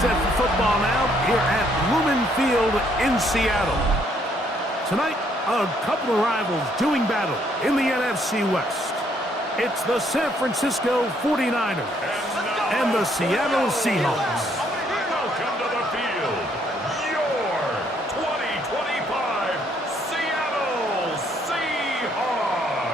set for football now here at Lumen Field in Seattle. Tonight, a couple of rivals doing battle in the NFC West. It's the San Francisco 49ers and the Seattle Seahawks. Welcome to the field, your 2025 Seattle Seahawks.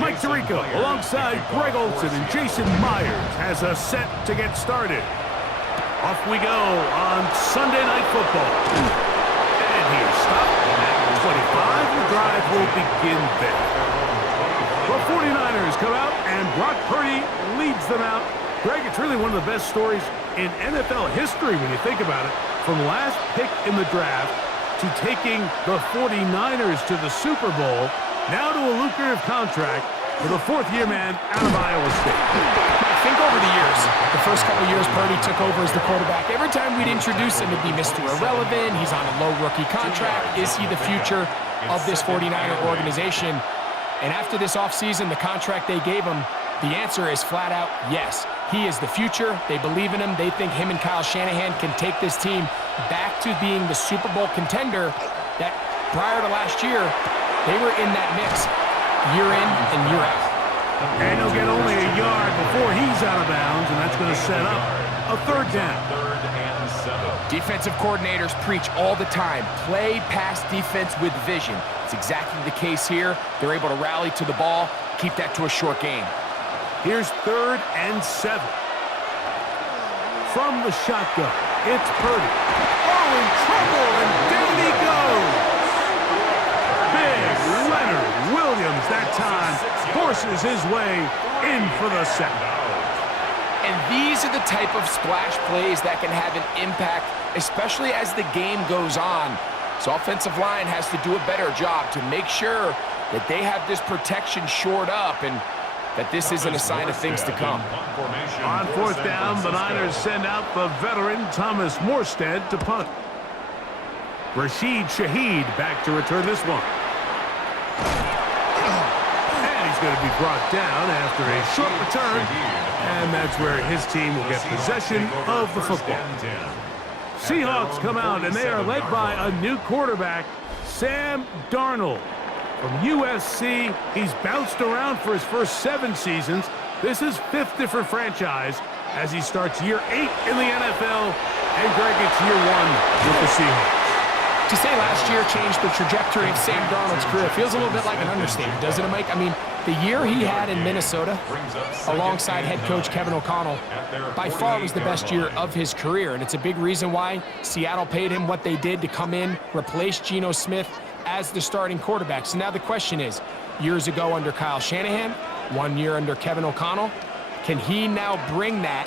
Mike Tirico, alongside Greg Olson and Jason Myers, has us set to get started. Off we go on Sunday Night Football. And here's stopped at 25. The drive will begin there. The 49ers come out, and Brock Purdy leads them out. Greg, it's really one of the best stories in NFL history when you think about it. From last pick in the draft to taking the 49ers to the Super Bowl, now to a lucrative contract for the fourth-year man out of Iowa State. I think over the years, the first couple years Purdy took over as the quarterback, every time we'd introduce him, it'd be Mr. Irrelevant, he's on a low rookie contract, is he the future of this 49er organization? And after this offseason, the contract they gave him, the answer is flat out yes. He is the future. They believe in him. They think him and Kyle Shanahan can take this team back to being the Super Bowl contender that prior to last year, they were in that mix year in and year out. And he'll get only a yard before he's out of bounds, and that's going to set up a third down. Defensive coordinators preach all the time, play pass defense with vision. It's exactly the case here. They're able to rally to the ball, keep that to a short game. Here's 3rd and 7. From the shotgun, it's Purdy. Oh, in trouble, and down he goes. Leonard Williams that time forces his way in for the sack. And these are the type of splash plays that can have an impact, especially as the game goes on. So offensive line has to do a better job to make sure that they have this protection shored up and that this isn't a sign of things to come. On 4th down, the Niners send out the veteran Thomas Morstead to punt. Rashid Shaheed back to return this one. And he's going to be brought down after a short return, and that's where his team will get possession of the football. Seahawks come out, and they are led by a new quarterback, Sam Darnold. From USC, he's bounced around for his first 7 seasons. This is 5th different franchise as he starts year 8 in the NFL, and Greg, it's year 1 with the Seahawks. To say last year changed the trajectory of Sam Darnold's career feels a little bit like an understatement, doesn't it, Mike? I mean, the year he had in Minnesota, alongside head coach Kevin O'Connell, by far was the best year of his career, and it's a big reason why Seattle paid him what they did to come in, replace Geno Smith as the starting quarterback. So now the question is, years ago under Kyle Shanahan, 1 year under Kevin O'Connell, can he now bring that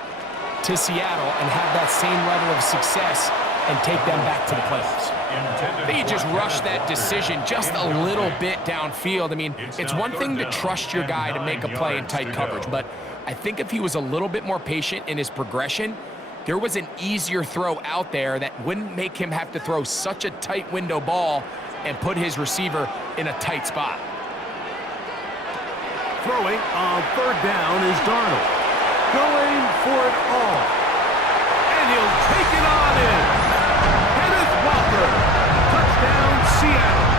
to Seattle and have that same level of success and take them back to the playoffs? I think he just rushed that decision just a little bit downfield. I mean, it's one thing to trust your guy to make a play in tight coverage, but I think if he was a little bit more patient in his progression, there was an easier throw out there that wouldn't make him have to throw such a tight window ball and put his receiver in a tight spot. Throwing on 3rd down is Darnold. Going for it all. And he'll take it on in. Touchdown, Seattle.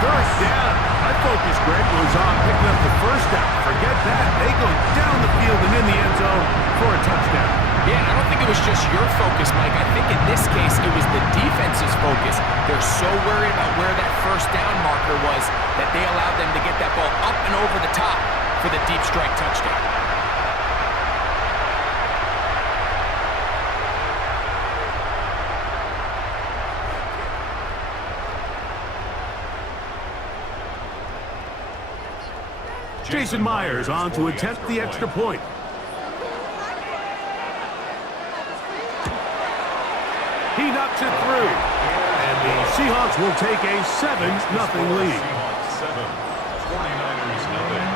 3rd down. My focus, Greg, was on picking up the 1st down. Forget that. They go down the field and in the end zone for a touchdown. Yeah, I don't think it was just your focus, Mike. I think in this case, it was the defense's focus. They're so worried about where that 1st down marker was that they allowed them to get that ball up and over the top for the deep strike touchdown. Jason Myers on to attempt the extra point. He knocks it through. And the Seahawks will take a 7-0 lead. 49ers nothing.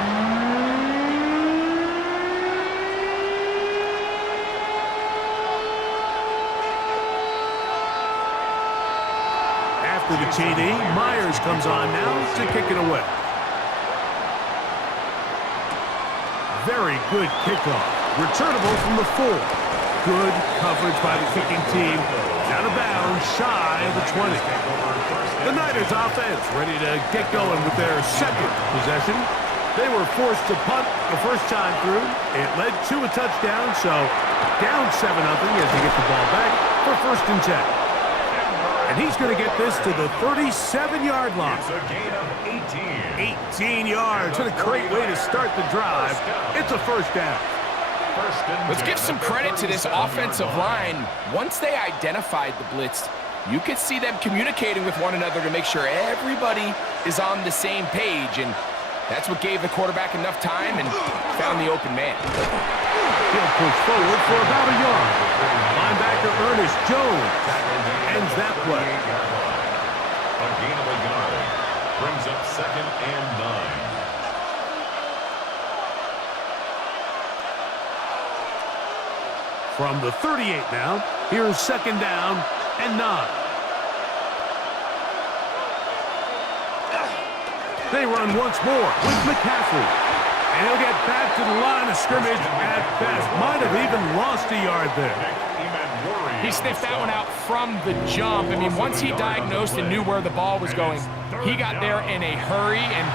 After the TD, Myers comes on now to kick it away. Very good kickoff. Returnable from the 4. Good coverage by the kicking team. Out of bounds, shy of the 20. The Niners offense ready to get going with their second possession. They were forced to punt the first time through. It led to a touchdown, so down 7-0 as they get the ball back for 1st and 10. And he's going to get this to the 37-yard line. It's a gain of 18. 18 yards. What a great way to start the drive. It's a 1st down. Let's give some credit to this offensive line. Once they identified the blitz, you could see them communicating with one another to make sure everybody is on the same page, and that's what gave the quarterback enough time and found the open man. He'll push forward for about a yard. Linebacker Ernest Jones ends that play. A gain of a yard brings up 2nd and 9. From the 38 now, here's 2nd down and 9. They run once more with McCaffrey. And he'll get back to the line of scrimmage at best. Might have even lost a yard there. He sniffed that one out from the jump. I mean, once he diagnosed and knew where the ball was going, he got there in a hurry, and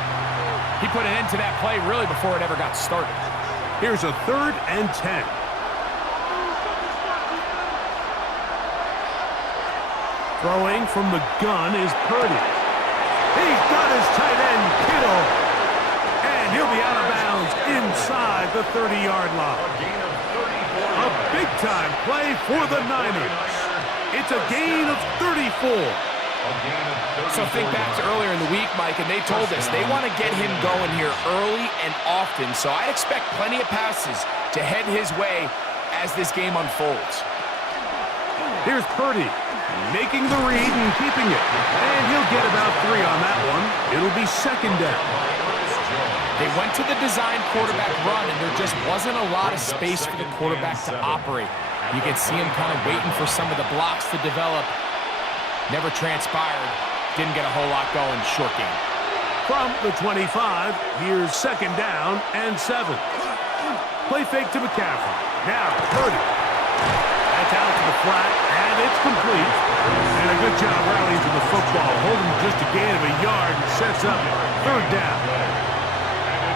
he put an end to that play really before it ever got started. Here's a 3rd and 10. Throwing from the gun is Purdy. He's got his tight end, Kittle. And he'll be out of bounds inside the 30-yard line. A big-time play for the Niners. It's a gain of 34. So think back to earlier in the week, Mike, and they told us they want to get him going here early and often. So I expect plenty of passes to head his way as this game unfolds. Here's Purdy. Making the read and keeping it. And he'll get about 3 on that one. It'll be 2nd down. They went to the design quarterback run, and there just wasn't a lot of space for the quarterback to operate. You could see him kind of waiting for some of the blocks to develop. Never transpired. Didn't get a whole lot going. Short game. From the 25, here's 2nd down and 7. Play fake to McCaffrey. Now Purdy. That's out to the flat, and it's complete. And a good job rallying to the football, holding just a gain of a yard and sets up 3rd down.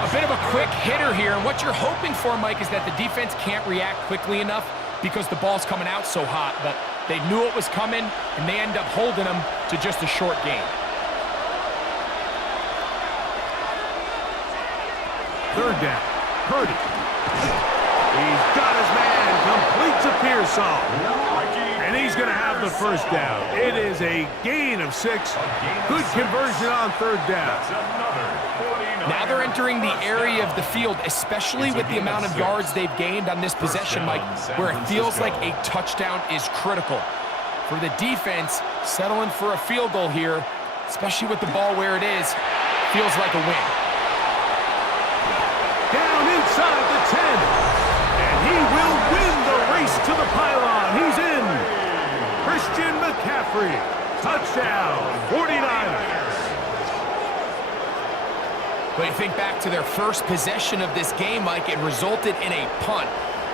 A bit of a quick hitter here, and what you're hoping for, Mike, is that the defense can't react quickly enough because the ball's coming out so hot, but they knew it was coming, and they end up holding them to just a short gain. 3rd down. Purdy. He's got his man. Completes a Pearsall. And he's going to have the 1st down. It is a gain of 6. Good conversion on 3rd down. Now they're entering the area of the field, especially with the amount of yards they've gained on this possession, Mike, where it feels like a touchdown is critical. For the defense, settling for a field goal here, especially with the ball where it is, feels like a win. Down inside the 10. And he will win the race to the pylon. He's in. Christian McCaffrey. Touchdown, 49ers. But you think back to their first possession of this game, Mike, it resulted in a punt.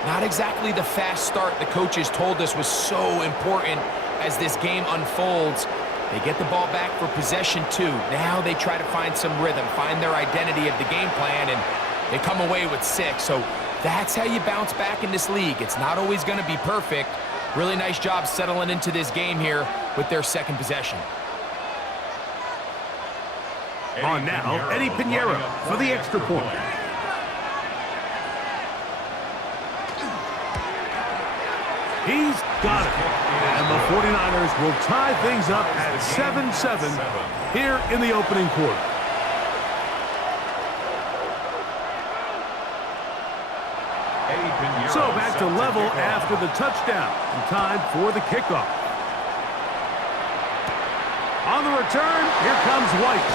Not exactly the fast start the coaches told us was so important as this game unfolds. They get the ball back for possession 2. Now they try to find some rhythm, find their identity of the game plan, and they come away with 6. So that's how you bounce back in this league. It's not always going to be perfect. Really nice job settling into this game here with their 2nd possession. On now, Eddie Pinheiro for the extra point. He's got it. And the 49ers will tie things up at 7-7 here in the opening quarter. So back to level after the touchdown. And time for the kickoff. On the return, here comes White.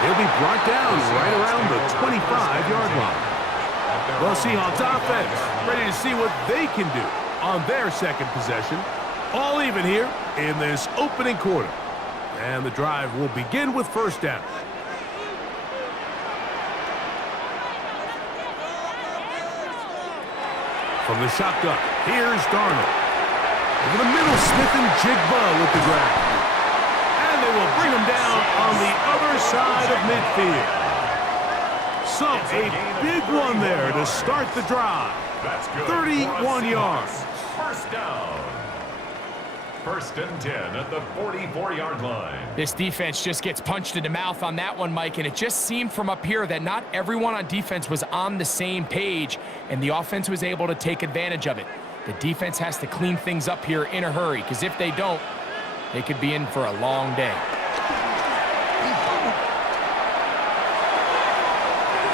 He'll be brought down right around the 25-yard line. Well, Seahawks offense ready to see what they can do on their second possession. All even here in this opening quarter. And the drive will begin with first down. From the shotgun, here's Darnold. Over the middle, Smith and Jigba with the grab. And they will bring him down on the other side of midfield. So a big one there to start the drive. 31 yards. First down. First and 10 at the 44-yard line. This defense just gets punched in the mouth on that one, Mike, and it just seemed from up here that not everyone on defense was on the same page, and the offense was able to take advantage of it. The defense has to clean things up here in a hurry, because if they don't, they could be in for a long day.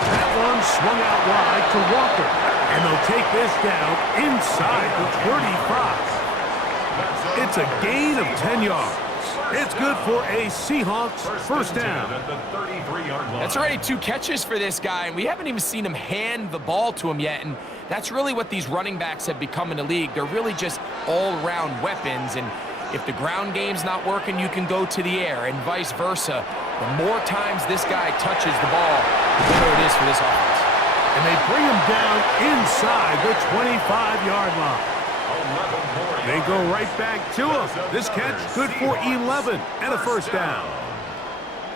That one swung out wide to Walker, and they'll take this down inside the 35. It's a gain of 10 yards. It's good for a Seahawks first down. That's already 2 catches for this guy, and we haven't even seen him hand the ball to him yet, and that's really what these running backs have become in the league. They're really just all-around weapons, and if the ground game's not working, you can go to the air, and vice versa. The more times this guy touches the ball, the better it is for this offense. And they bring him down inside the 25-yard line. They go right back to him. This catch good for 11 and a first down.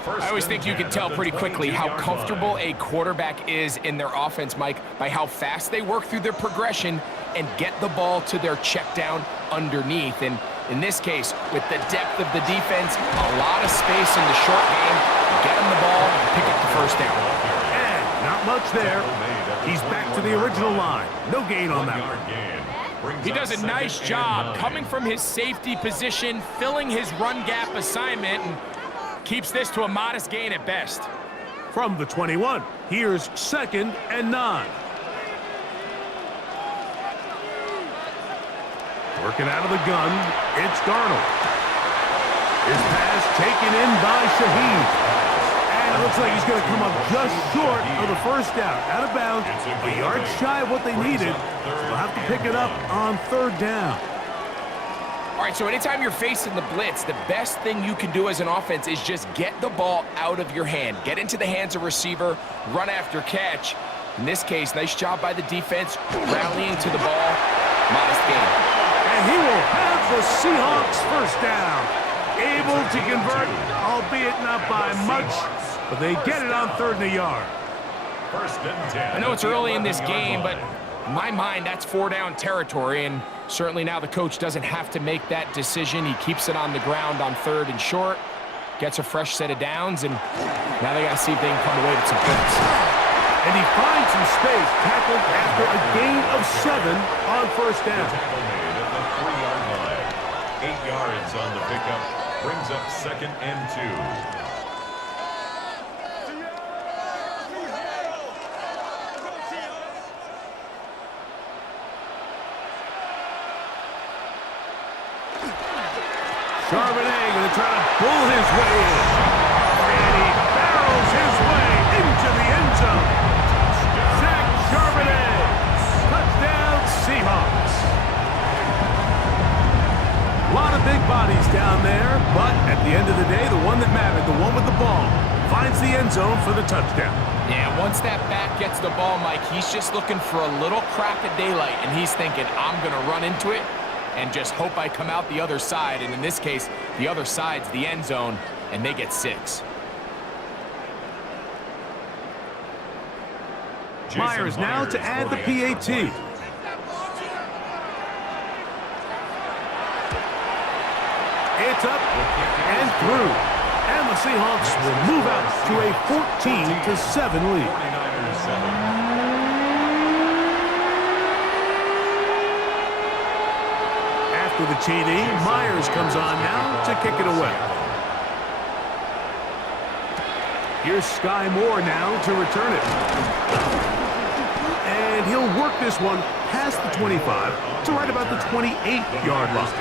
I always think you can tell pretty quickly how comfortable a quarterback is in their offense, Mike, by how fast they work through their progression and get the ball to their check down underneath. And in this case, with the depth of the defense, a lot of space in the short game, get him the ball, pick up the first down. And not much there. He's back to the original line. No gain on that one. He does a nice job coming from his safety position, filling his run gap assignment, and keeps this to a modest gain at best. From the 21, here's 2nd and 9. Working out of the gun, it's Darnold. His pass taken in by Shaheed. And it looks like he's going to come up just short of the first down. Out of bounds, a yard shy of what they needed. They'll have to pick it up on 3rd down. All right, so anytime you're facing the blitz, the best thing you can do as an offense is just get the ball out of your hand. Get into the hands of receiver, run after catch. In this case, nice job by the defense, rallying to the ball. Modest gain. And he will have the Seahawks first down. Able to convert, albeit not by much, but they get it on 3rd and a yard. First and 10. I know it's early in this game, but in my mind, that's 4-down territory, and certainly now the coach doesn't have to make that decision. He keeps it on the ground on 3rd and short, gets a fresh set of downs, and now they got to see if they can come away with some points. And he finds some space, tackled after a gain of 7 on first down. Tackle made at the 3-yard line. 8 yards on the pickup, brings up 2nd and 2. Charbonnet going to try to pull his way in. And he barrels his way into the end zone. Zach Charbonnet. Touchdown, Seahawks. A lot of big bodies down there, but at the end of the day, the one that mattered, the one with the ball, finds the end zone for the touchdown. Yeah, once that back gets the ball, Mike, he's just looking for a little crack of daylight, and he's thinking, I'm going to run into it and just hope I come out the other side. And in this case, the other side's the end zone, and they get 6. Myers now to add the PAT. It's up and through. And the Seahawks will move out to a 14-7 lead. 49ers 7. After the TD, Myers comes on now to kick it away. Here's Sky Moore now to return it. He'll work this one past the 25 to right about the 28-yard line.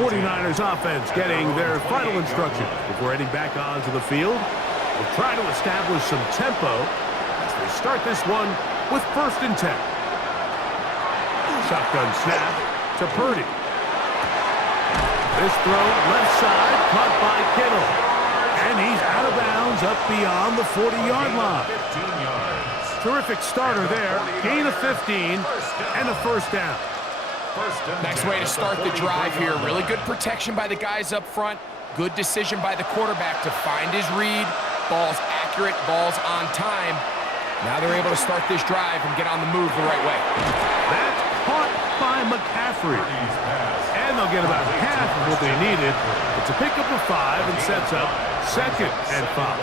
49ers offense getting their final instructions before heading back onto the field. They'll try to establish some tempo as they start this one with 1st and 10. Shotgun snap to Purdy. This throw left side caught by Kittle. And he's out of bounds up beyond the 40-yard line. 15 yards. Terrific starter there. Gain of 15 and a 1st down. Nice way to start the drive here. Really good protection by the guys up front. Good decision by the quarterback to find his read. Ball's accurate, ball's on time. Now they're able to start this drive and get on the move the right way. That's caught by McCaffrey. And they'll get about half of what they needed. It's a pickup of 5 and sets up 2nd and 5.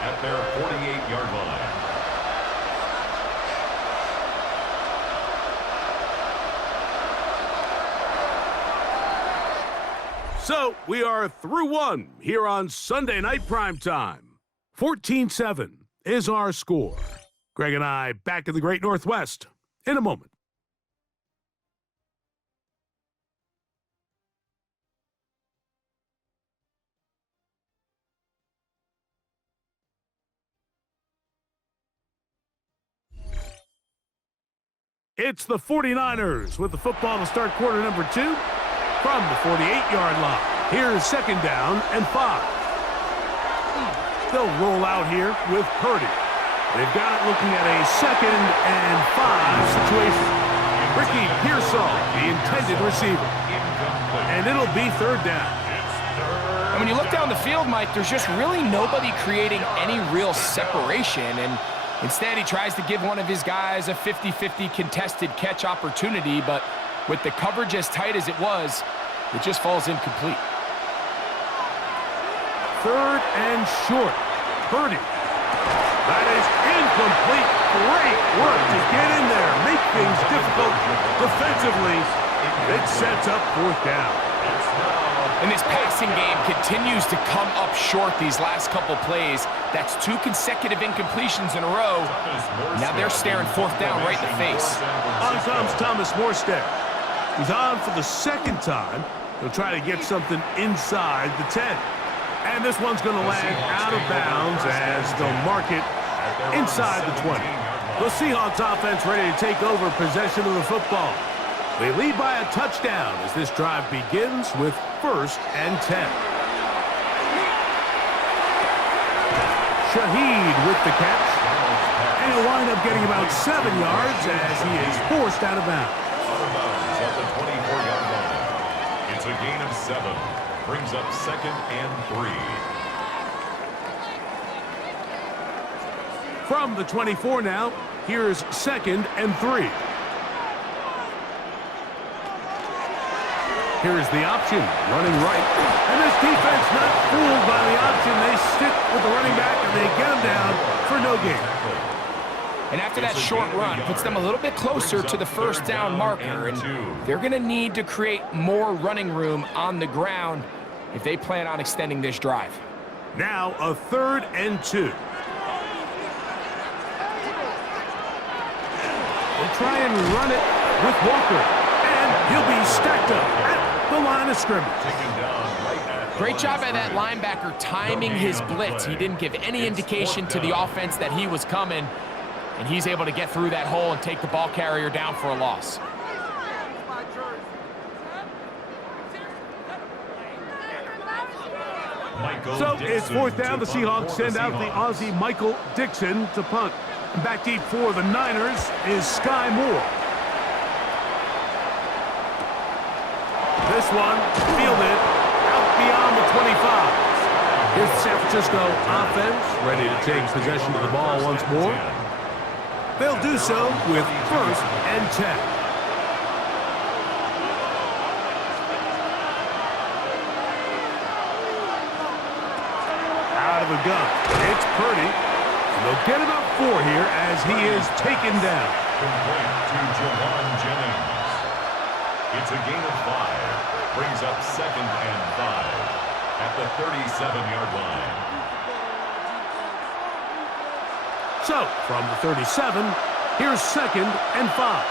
At their 48-yard line. So we are through one here on Sunday Night Primetime. 14-7 is our score. Greg and I back in the Great Northwest in a moment. It's the 49ers with the football to start quarter number 2 from the 48-yard line. Here's 2nd down and 5. They'll roll out here with Purdy. They've got it looking at a 2nd and 5 situation. Ricky Pearsall, the intended receiver. And it'll be 3rd down. And when you look down the field, Mike, there's just really nobody creating any real separation. And instead, he tries to give one of his guys a 50-50 contested catch opportunity, but with the coverage as tight as it was, it just falls incomplete. 3rd and short. Purdy. That is incomplete. Great work to get in there. Make things difficult defensively. It sets up 4th down. And this passing game continues to come up short these last couple plays. That's 2 consecutive incompletions in a row. Now they're staring 4th down right in the face. On comes Thomas Morstead. He's on for the 2nd time. He'll try to get something inside the 10. And this one's going to land out of bounds as they'll mark it inside the 20. The Seahawks offense ready to take over possession of the football. They lead by a touchdown as this drive begins with 1st and 10. Shaheed with the catch. And he'll wind up getting about 7 yards as he is forced out of bounds. At the 24-yard line. It's a gain of 7. Brings up 2nd and 3. From the 24 now, here's 2nd and 3. Here's the option, running right. And this defense not fooled by the option. They stick with the running back and they get him down for no gain. And after that short run, puts them a little bit closer to the 1st down marker. And they're going to need to create more running room on the ground if they plan on extending this drive. Now a 3rd and 2. They'll try and run it with Walker. And he'll be stacked up at the line of scrimmage. Great job by that linebacker timing his blitz. He didn't give any indication to the offense that he was coming. And he's able to get through that hole and take the ball carrier down for a loss. So it's 4th down. The Seahawks send out the Aussie Michael Dixon to punt. Back deep for the Niners is Sky Moore. This one fielded out beyond the 25. Here's the San Francisco offense ready to take possession of the ball once more. They'll do so with 1st and 10. Out of the gun. It's Purdy. And they'll get about 4 here as he is taken down. Complete to Jawan Jennings. It's a gain of 5. Brings up 2nd and 5 at the 37-yard line. So, from the 37, Here's 2nd and 5.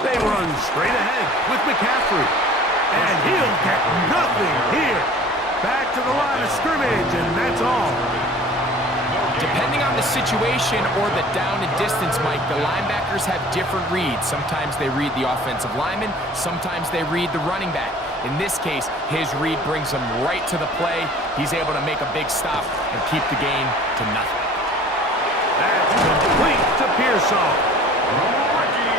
They run straight ahead with McCaffrey. And he'll get nothing here. Back to the line of scrimmage, and that's all. Depending on the situation or the down and distance, Mike, the linebackers have different reads. Sometimes they read the offensive lineman. Sometimes they read the running back. In this case, his read brings him right to the play. He's able to make a big stop and keep the gain to nothing. That's complete to Pearsall.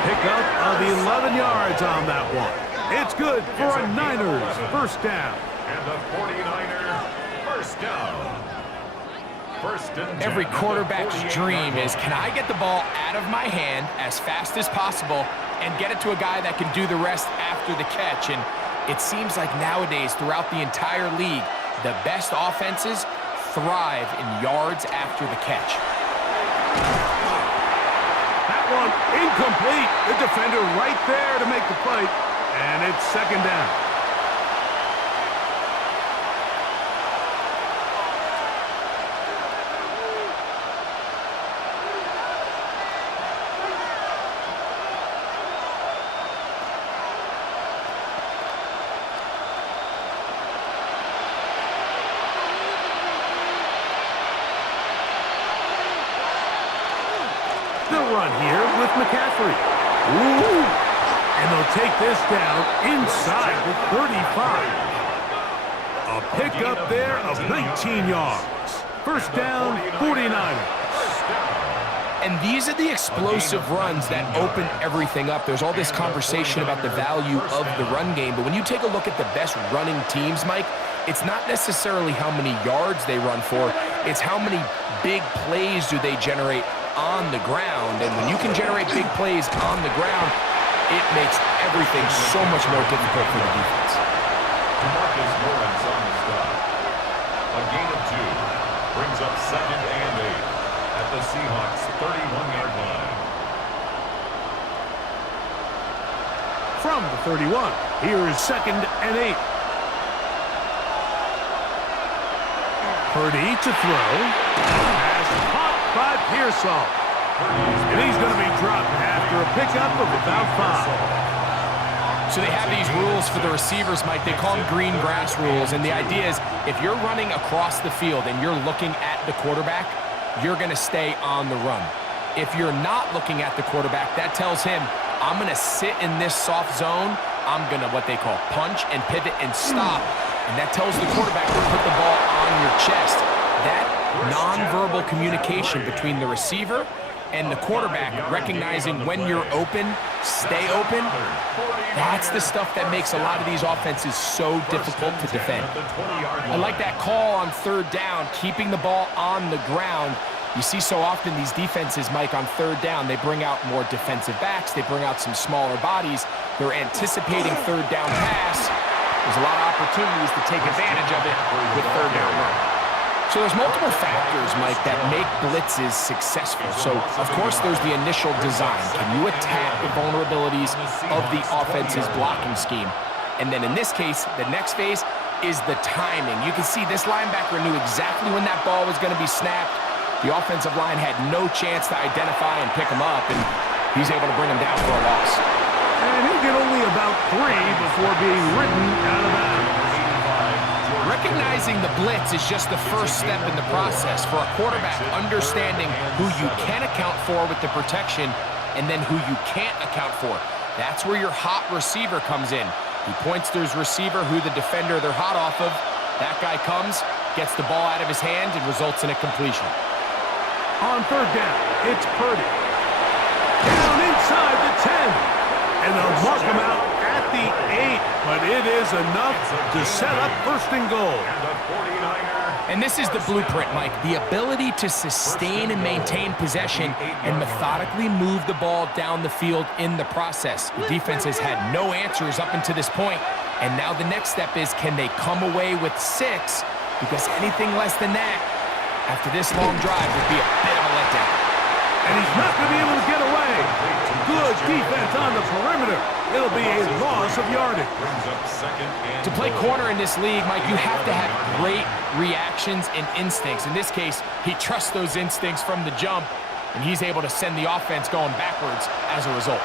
Pickup of 11 yards on that one. It's good for a Niners first down. And the 49er first down. Every quarterback's dream is, can I get the ball out of my hand as fast as possible and get it to a guy that can do the rest after the catch? And it seems like nowadays, throughout the entire league, the best offenses thrive in yards after the catch. That one incomplete. The defender right there to make the play. And it's 2nd down. They'll run here with McCaffrey. Ooh. And they'll take this down inside the 35. A pickup there of 19 yards. First down, 49ers. And these are the explosive runs that open everything up. There's all this conversation about the value of the run game, but when you take a look at the best running teams, Mike, it's not necessarily how many yards they run for, it's how many big plays do they generate on the ground. And when you can generate big plays on the ground, it makes everything so much more difficult for the defense. Demarcus Lawrence on the stop. A gain of 2 brings up 2nd and 8 at the Seahawks 31-yard line. From the 31, here is 2nd and 8. Purdy to throw. Pass caught by Pearsall. And he's going to be dropped after a pickup of about 5. So they have these rules for the receivers, Mike. They call them green grass rules. And the idea is if you're running across the field and you're looking at the quarterback, you're going to stay on the run. If you're not looking at the quarterback, that tells him, I'm going to sit in this soft zone. I'm going to what they call punch and pivot and stop. And that tells the quarterback to put the ball on your chest. That nonverbal communication between the receiver and the quarterback, recognizing when you're open, stay open, that's the stuff that makes a lot of these offenses so difficult to defend. I like that call on 3rd down, keeping the ball on the ground. You see so often these defenses, Mike, on 3rd down, they bring out more defensive backs, they bring out some smaller bodies, they're anticipating 3rd down pass. There's a lot of opportunities to take advantage of it with 3rd down run. So there's multiple factors, Mike, that make blitzes successful. So, of course, there's the initial design. Can you attack the vulnerabilities of the offense's blocking scheme? And then in this case, the next phase is the timing. You can see this linebacker knew exactly when that ball was going to be snapped. The offensive line had no chance to identify and pick him up, and he's able to bring him down for a loss. And he'll get only about 3 before being ridden out of bounds. Recognizing the blitz is just the first step in the process for a quarterback, understanding who you can account for with the protection and then who you can't account for. That's where your hot receiver comes in. He points to his receiver, who the defender they're hot off of. That guy comes, gets the ball out of his hand, and results in a completion. On 3rd down, it's Purdy. Down inside the 10. And they'll mark him out at the 8. But it is enough to set up 1st and goal. And this is the blueprint, Mike. The ability to sustain and maintain possession and methodically move the ball down the field in the process. The defense has had no answers up until this point. And now the next step is, can they come away with 6? Because anything less than that, after this long drive, would be a bit of a letdown. And he's not going to be able to get away. Good defense on the perimeter. It'll be a loss of yardage. To play corner in this league, Mike, you have to have great reactions and instincts. In this case, he trusts those instincts from the jump, and he's able to send the offense going backwards as a result.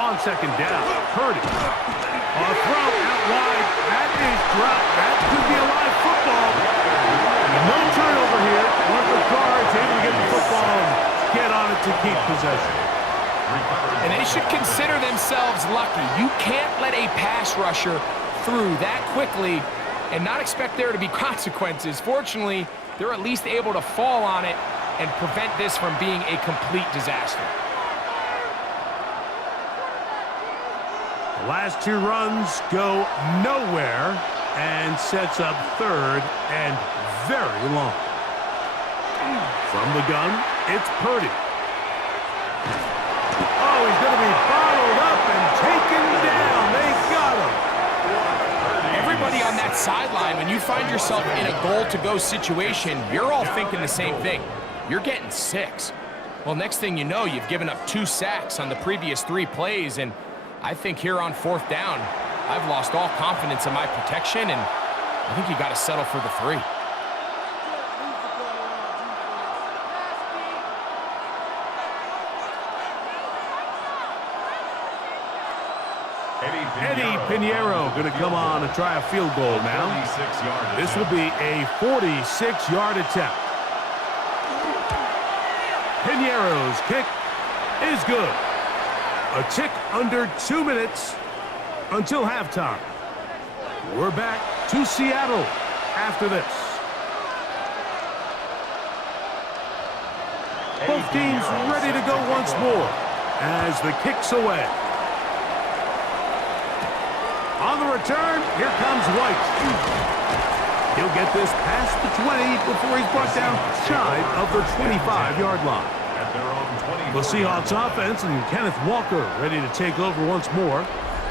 On second down, Purdy. A throw out wide. That is dropped. That could be a live football. No turnover here. One of the guards able to get the football and get on it to keep possession. And they should consider themselves lucky. You can't let a pass rusher through that quickly and not expect there to be consequences. Fortunately, they're at least able to fall on it and prevent this from being a complete disaster. The last two runs go nowhere and sets up third and very long. From the gun, it's Purdy. Oh, he's going to be followed up and taken down. They got him. Everybody on that sideline, when you find yourself in a goal-to-go situation, you're all thinking the same thing. You're getting 6. Well, next thing you know, you've given up 2 sacks on the previous 3 plays, and I think here on 4th down, I've lost all confidence in my protection, and I think you got to settle for the 3. Eddie Pinheiro going to come on and try a field goal now. This will be a 46-yard attempt. Pinheiro's kick is good. A tick under 2 minutes until halftime. We're back to Seattle after this. Both teams ready to go once more as the kick's away. On the return, here comes White. He'll get this past the 20 before he's brought down shy of the 25-yard line. The Seahawks offense and Kenneth Walker ready to take over once more.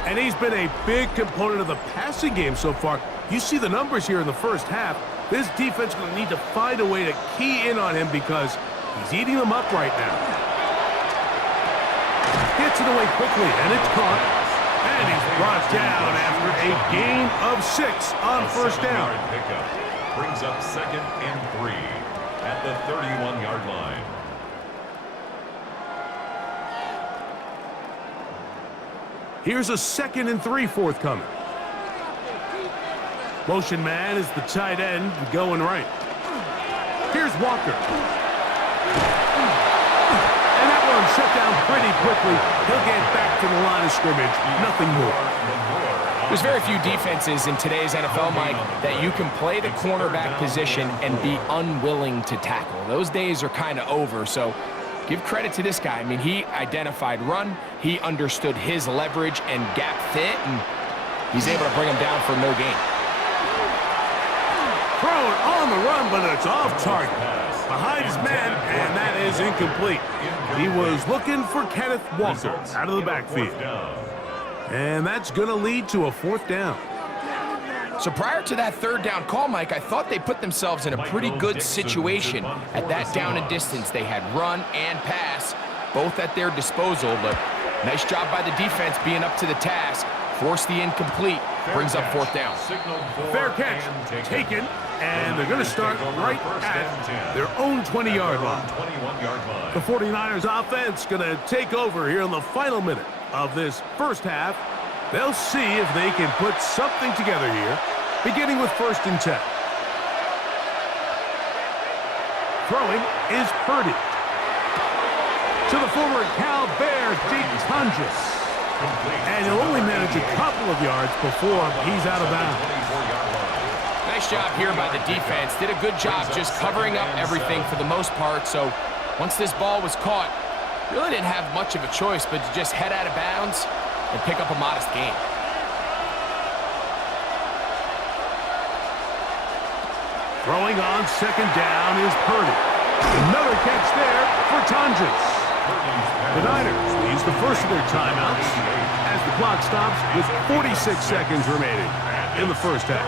And he's been a big component of the passing game so far. You see the numbers here in the first half. This defense is going to need to find a way to key in on him because he's eating them up right now. Gets it away quickly, and it's caught. And he's brought down after a gain of 6 on first down. Pickup brings up 2nd and 3 at the 31-yard line. Here's a 2nd and 3 forthcoming. Motion man is the tight end going right. Here's Walker. And that one shut down pretty quickly. He'll get back to the line of scrimmage. Nothing more. There's very few defenses in today's NFL, Mike, that you can play the cornerback position and be unwilling to tackle. Those days are kind of over, so give credit to this guy. I mean, he identified run, he understood his leverage and gap fit, and he's able to bring him down for no gain. Thrown on the run, but it's off target. Behind his man, and that is incomplete. He was looking for Kenneth Walker out of the backfield. And that's going to lead to a 4th down. So prior to that 3rd down call, Mike, I thought they put themselves in a pretty good situation at that down and distance. They had run and pass, both at their disposal, but nice job by the defense being up to the task. Force the incomplete, brings up 4th down. Fair catch, taken, and they're going to start right at their own 20-yard line. The 49ers offense going to take over here in the final minute of this first half. They'll see if they can put something together here, beginning with 1st and 10. Throwing is Purdy. To the former Cal Bear, Jake Tundras. And he'll only manage a couple of yards before he's out of bounds. Nice job here by the defense. Did a good job just covering up everything for the most part. So once this ball was caught, really didn't have much of a choice but to just head out of bounds and pick up a modest gain. Throwing on 2nd down is Purdy. Another catch there for Tundras. The Niners use the first of their timeouts as the clock stops with 46 seconds remaining in the first half.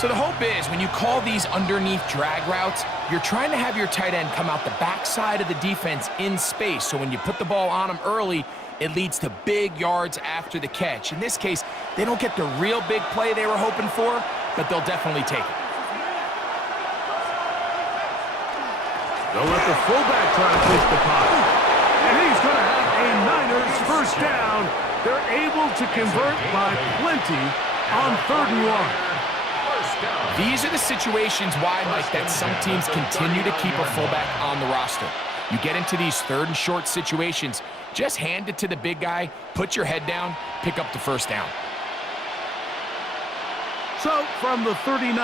So the hope is when you call these underneath drag routes, you're trying to have your tight end come out the backside of the defense in space, so when you put the ball on him early, it leads to big yards after the catch. In this case, they don't get the real big play they were hoping for, but they'll definitely take it. They'll let the fullback try to push the pocket. And he's going to have a Niners first down. They're able to convert by plenty on 3rd and 1. These are the situations why, Mike, that some teams continue to keep a fullback on the roster. You get into these 3rd and short situations, just hand it to the big guy, put your head down, pick up the first down. So from the 39,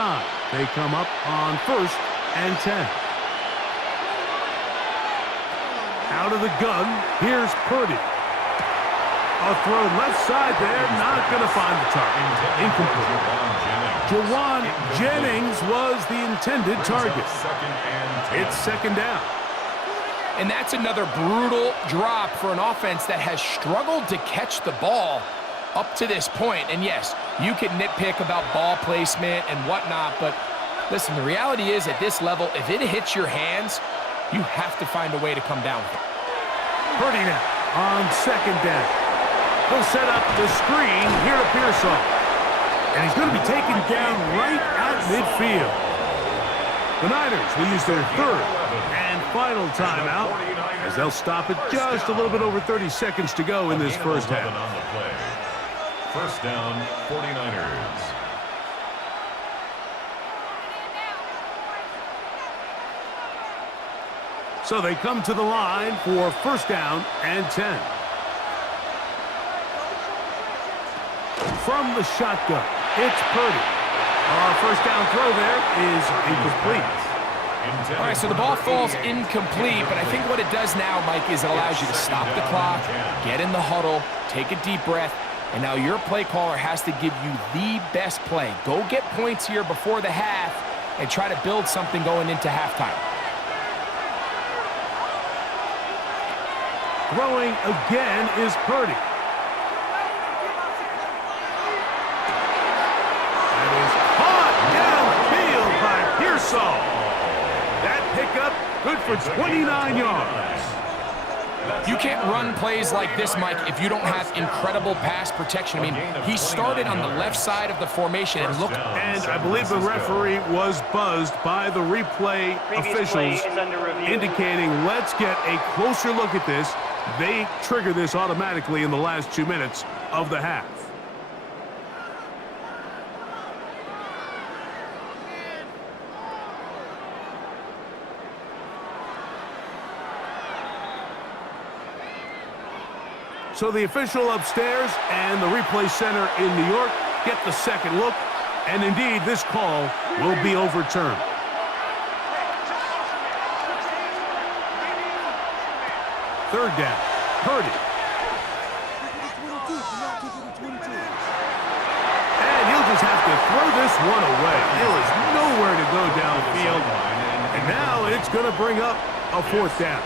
they come up on 1st and 10. Out of the gun, here's Purdy. A throw left side there, not going to find the target. Incomplete. Jawan Jennings was the intended target. It's 2nd down. And that's another brutal drop for an offense that has struggled to catch the ball up to this point. And yes, you can nitpick about ball placement and whatnot, but listen, the reality is at this level, if it hits your hands, you have to find a way to come down with it. Purdy now on 2nd down. He'll set up the screen here to Pearsall. And he's going to be taken down right at midfield. The Niners will use their 3rd and final timeout as they'll stop it just a little bit over 30 seconds to go in this first half. First down, 49ers. So they come to the line for 1st down and 10. From the shotgun, it's Purdy. Our 1st down throw there is incomplete. All right, so the ball falls incomplete, but I think what it does now, Mike, is it allows you to stop the clock, get in the huddle, take a deep breath, and now your play caller has to give you the best play. Go get points here before the half and try to build something going into halftime. Throwing again is Purdy. That is caught downfield by Pearsall. That pickup good for 29 yards. You can't run plays like this, Mike, if you don't have incredible pass protection. I mean, he started on the left side of the formation and look. And I believe the referee was buzzed by the replay officials indicating let's get a closer look at this. They trigger this automatically in the last 2 minutes of the half. So the official upstairs and the replay center in New York get the second look, and indeed this call will be overturned. Third down, Purdy. And he'll just have to throw this one away. There was nowhere to go downfield, and now it's going to bring up a 4th down.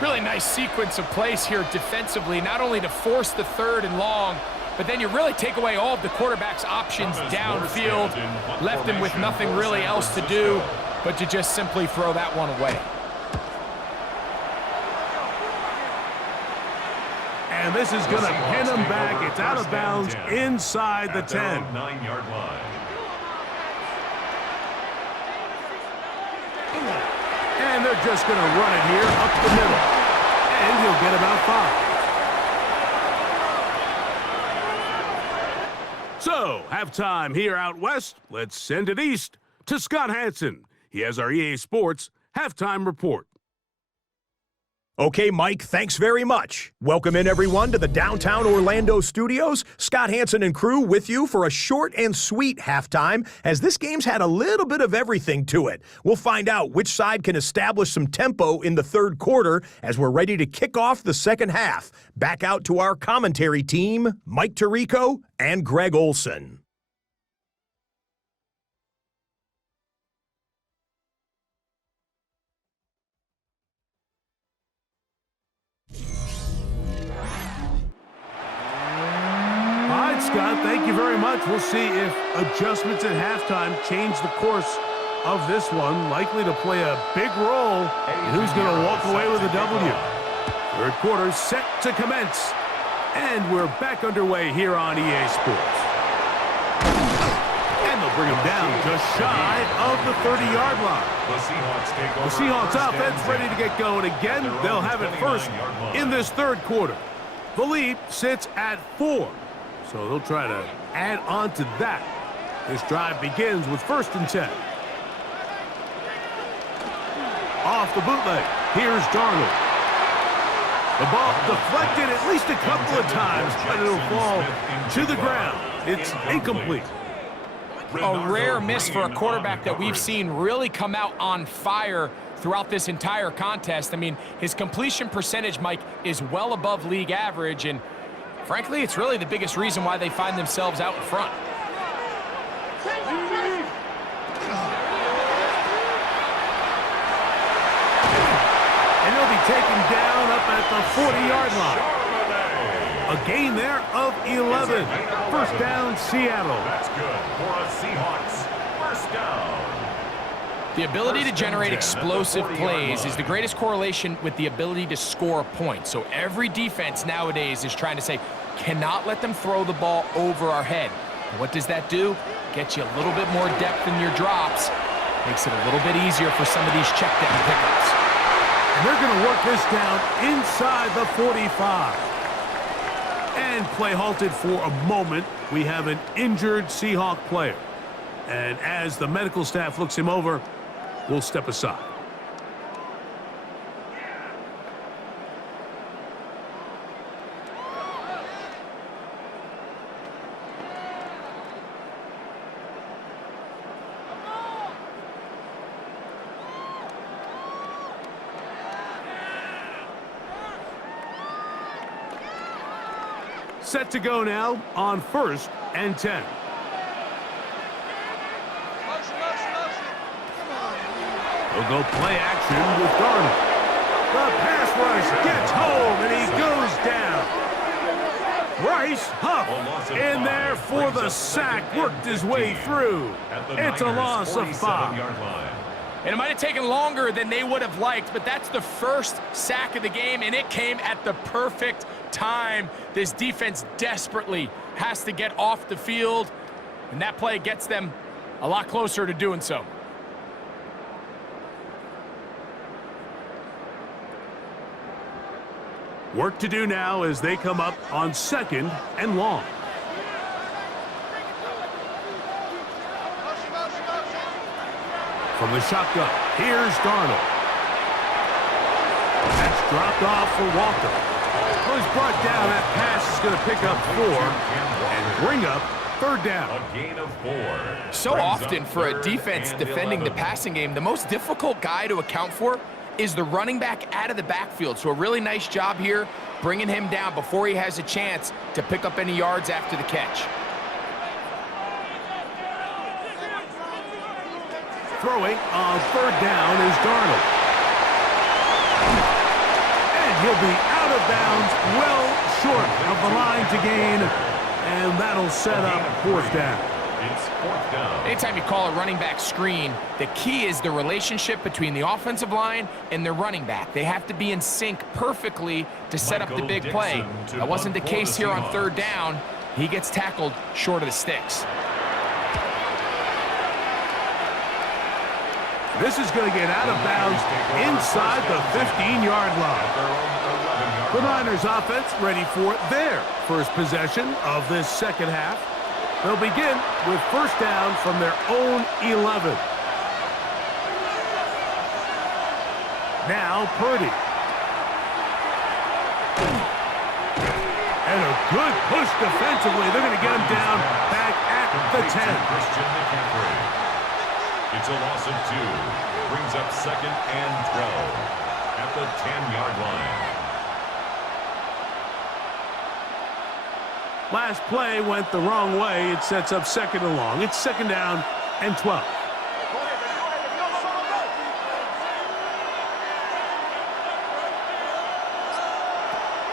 Really nice sequence of plays here defensively, not only to force the 3rd and long, but then you really take away all of the quarterback's options downfield, left him with nothing really else to do but to just simply throw that one away. And this is going to pin him back. It's out of bounds inside the 10. 9-yard line. And they're just going to run it here up the middle. And he'll get about 5. So, halftime here out west. Let's send it east to Scott Hansen. He has our EA Sports halftime report. Okay, Mike, thanks very much. Welcome in, everyone, to the downtown Orlando studios. Scott Hansen and crew with you for a short and sweet halftime, as this game's had a little bit of everything to it. We'll find out which side can establish some tempo in the 3rd quarter as we're ready to kick off the 2nd half. Back out to our commentary team, Mike Tirico and Greg Olson. Scott, thank you very much. We'll see if adjustments at halftime change the course of this one likely to play a big role in who's going to walk away with a W. Third quarter set to commence. And we're back underway here on EA Sports. And they'll bring him down just shy of the 30-yard line. The Seahawks offense ready to get going again. They'll have it first in this third quarter. The lead sits at 4, so they'll try to add on to that. This drive begins with 1st and 10. Off the bootleg, here's Darnold. The ball deflected at least a couple of times, but it'll fall to the ground. It's incomplete. A rare miss for a quarterback that we've seen really come out on fire throughout this entire contest. I mean, his completion percentage, Mike, is well above league average, and frankly, it's really the biggest reason why they find themselves out in front. And he'll be taken down up at the 40-yard line. A gain there of 11. First down, Seattle. That's good for a Seahawks. First down. The ability to generate explosive plays is the greatest correlation with the ability to score points. So every defense nowadays is trying to say, cannot let them throw the ball over our head. And what does that do? Gets you a little bit more depth in your drops. Makes it a little bit easier for some of these check down pickups. And they're going to work this down inside the 45. And play halted for a moment. We have an injured Seahawk player. And as the medical staff looks him over, we'll step aside. Set to go now on 1st and 10. They'll go play action with Darnold. The pass rush gets home, and he goes down. Bryce Huff in there for the sack, worked his way through. It's a loss of 5. And it might have taken longer than they would have liked, but that's the first sack of the game, and it came at the perfect time. This defense desperately has to get off the field, and that play gets them a lot closer to doing so. Work to do now as they come up on 2nd and long. From the shotgun, here's Darnold. That's dropped off for Walker. Well, he's brought down. That pass is going to pick up 4 and bring up 3rd down. A gain of 4. So often for a defense defending the passing game, the most difficult guy to account for is the running back out of the backfield. So a really nice job here bringing him down before he has a chance to pick up any yards after the catch. Throwing on 3rd down is Darnold. And he'll be out of bounds, well short of the line to gain, and that'll set up 4th down. It's 4th down. Anytime you call a running back screen, the key is the relationship between the offensive line and the running back. They have to be in sync perfectly to set up the big play. That wasn't the case here on 3rd down. He gets tackled short of the sticks. This is going to get out of bounds inside the 15-yard line. The Niners offense ready for their first possession of this second half. They'll begin with 1st down from their own 11. Now Purdy. And a good push defensively. They're going to get him down back at the 10. It's a loss of 2. Brings up 2nd and 12 at the 10-yard line. Last play went the wrong way. It sets up 2nd and long. It's 2nd down and 12.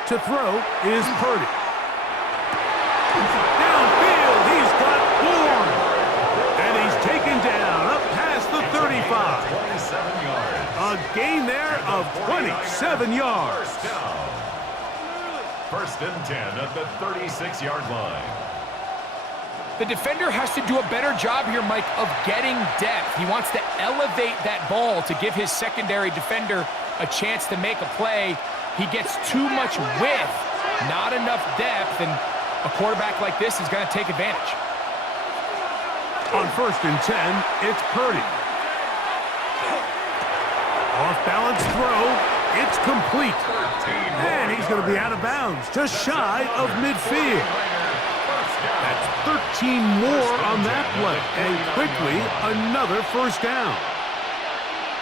To throw is Purdy. Downfield, he's got Bourne. And he's taken down up past the A gain there of 27 yards. First down. First and 10 at the 36-yard line. The defender has to do a better job here, Mike, of getting depth. He wants to elevate that ball to give his secondary defender a chance to make a play. He gets too much width, not enough depth, and a quarterback like this is going to take advantage. On first and 10, it's Purdy. Off-balance throw. It's complete. And he's going to be out of bounds, just shy of midfield. That's 13 more on that play. And quickly, another first down.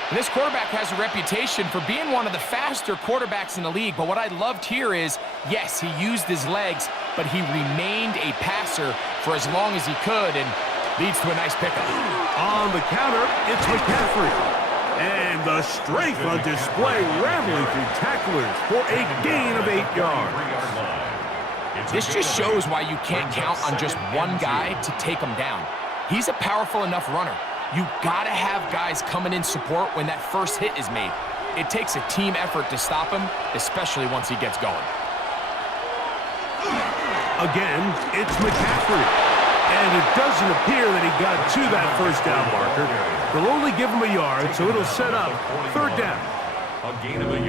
And this quarterback has a reputation for being one of the faster quarterbacks in the league. But what I loved here is, yes, he used his legs, but he remained a passer for as long as he could and leads to a nice pickup. On the counter, it's McCaffrey. And the strength on display, rambling through tacklers for a gain of 8 yards. This just shows why you can't count on just one guy to take him down. He's a powerful enough runner. You gotta have guys coming in support when that first hit is made. It takes a team effort to stop him, especially once he gets going. Again, it's McCaffrey. And it doesn't appear that he got to that first down marker. They'll only give him a yard, so it'll set up third down.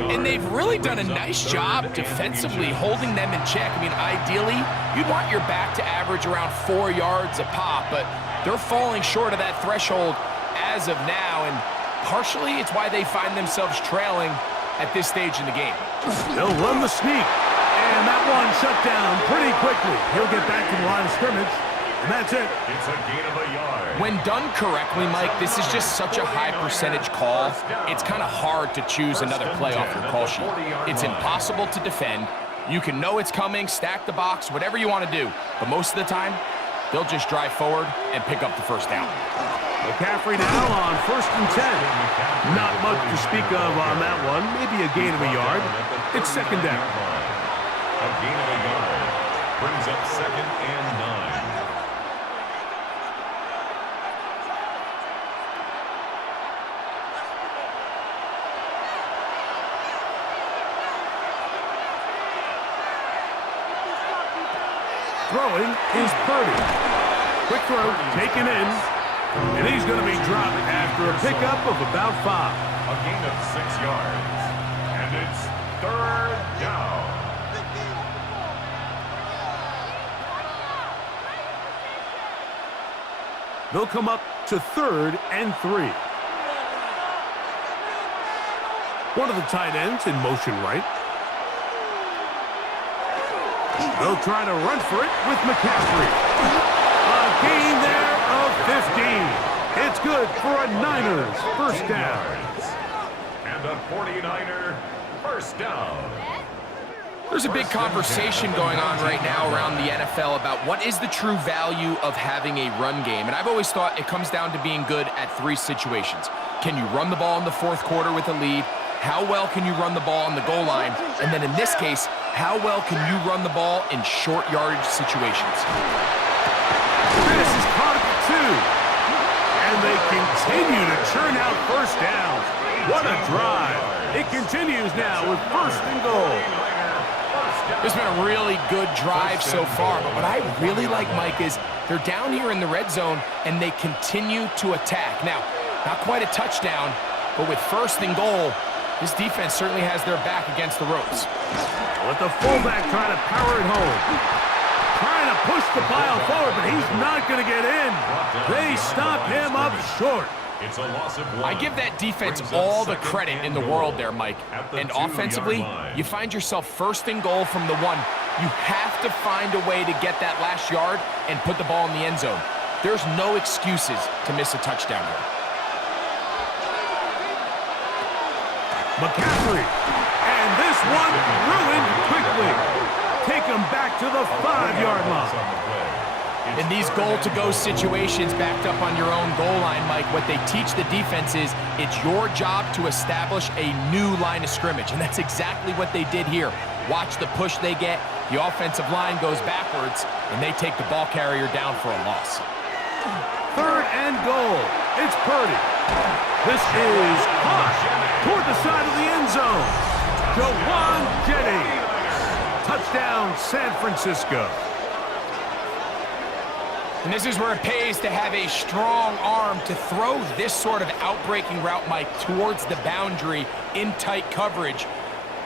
And they've really done a nice job defensively holding them in check. I mean, ideally, you'd want your back to average around 4 yards a pop, but they're falling short of that threshold as of now, and partially it's why they find themselves trailing at this stage in the game. They'll run the sneak, and that one shut down pretty quickly. He'll get back to the line of scrimmage. And that's it. It's a gain of a yard. When done correctly, Mike, this is just such a high percentage call. It's kind of hard to choose another play off your call sheet. It's impossible to defend. You can know it's coming, stack the box, whatever you want to do. But most of the time, they'll just drive forward and pick up the first down. McCaffrey now on first and 10. Not much to speak of on that one. Maybe a gain of a yard. It's second down. A gain of a yard brings up second and 9. Throwing is Purdy. Quick throw, taken in, and he's going to be dropped after a pickup of about 5. A gain of 6 yards, and it's third down. They'll come up to third and 3. One of the tight ends in motion right. They'll try to run for it with McCaffrey. A gain there of 15. It's good for a Niners first down. And a 49er first down. There's a big conversation going on right now around the NFL about what is the true value of having a run game. And I've always thought it comes down to being good at 3 situations. Can you run the ball in the fourth quarter with a lead? How well can you run the ball on the goal line? And then in this case, how well can you run the ball in short yardage situations? This is caught at 2. And they continue to churn out first downs. What a drive. It continues now with first and goal. It's been a really good drive so far, but what I really like, Mike, is they're down here in the red zone and they continue to attack. Now, not quite a touchdown, but with first and goal, this defense certainly has their back against the ropes. With the fullback trying to power it home. Trying to push the pile forward, but he's not going to get in. They stop him up short. It's a loss of 1. I give that defense all the credit in the world there, Mike. And offensively, you find yourself first and goal from the 1. You have to find a way to get that last yard and put the ball in the end zone. There's no excuses to miss a touchdown here. McCaffrey. And this one ruined quickly. Take him back to the 5-yard line. In these goal-to-go situations backed up on your own goal line, Mike, what they teach the defense is it's your job to establish a new line of scrimmage, and that's exactly what they did here. Watch the push they get. The offensive line goes backwards, and they take the ball carrier down for a loss. Third and goal. It's Purdy. This is caught toward the side of the end zone. Jawan Jennings. Touchdown, San Francisco. And this is where it pays to have a strong arm to throw this sort of outbreaking route, Mike, towards the boundary in tight coverage.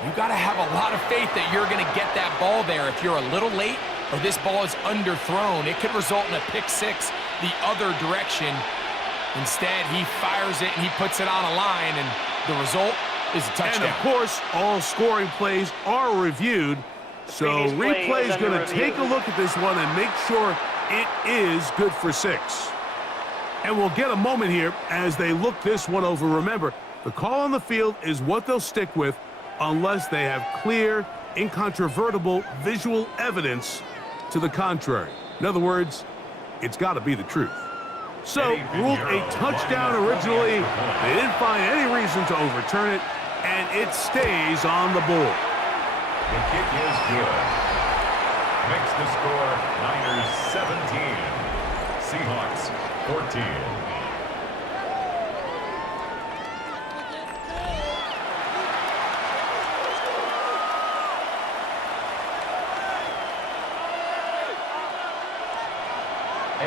You got to have a lot of faith that you're going to get that ball there. If you're a little late or this ball is underthrown, it could result in a pick six the other direction. Instead, he fires it and he puts it on a line, and the result is a touchdown. And, of course, all scoring plays are reviewed. So replay is going to take a look at this one and make sure it is good for 6. And we'll get a moment here as they look this one over. Remember, the call on the field is what they'll stick with unless they have clear, incontrovertible visual evidence to the contrary. In other words, it's got to be the truth. So, ruled a touchdown originally. They didn't find any reason to overturn it, and it stays on the board. The kick is good. Makes the score Niners 17, Seahawks 14.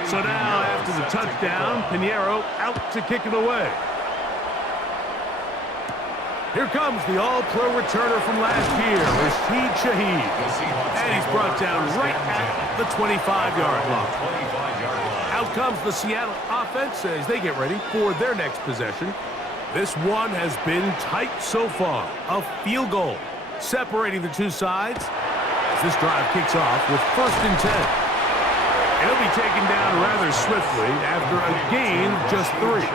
So now, after the touchdown, Pinheiro out to kick it away. Here comes the all-pro returner from last year, Rashid Shaheed. And he's brought down right at the 25-yard line. Out comes the Seattle offense as they get ready for their next possession. This one has been tight so far. A field goal separating the two sides as this drive kicks off with 1st and 10. It'll be taken down rather swiftly after a gain of just 3.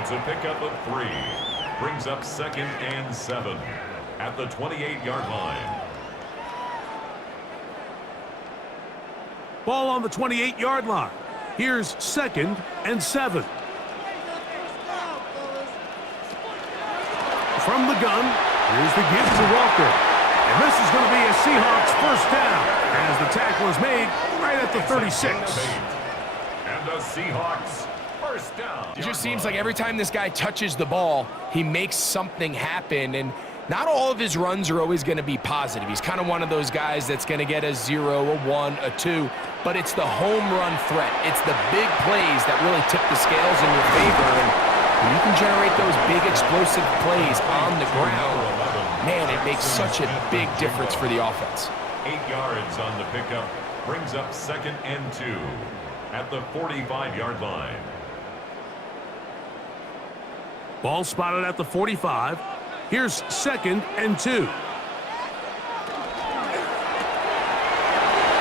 It's a pickup of 3. Brings up 2nd and 7 at the 28-yard line. Ball on the 28-yard line. Here's 2nd and 7. From the gun, here's the give to Walker. And this is going to be a Seahawks 1st down as the tackle is made right at the 36. And the Seahawks 1st down. It just seems like every time this guy touches the ball, he makes something happen. And not all of his runs are always going to be positive. He's kind of one of those guys that's going to get a 0, a 1, a 2. But it's the home run threat. It's the big plays that really tip the scales in your favor. And when you can generate those big explosive plays on the ground, man, it makes such a big difference for the offense. 8 yards on the pickup. Brings up 2nd and 2 at the 45-yard line. Ball spotted at the 45. Here's 2nd and 2.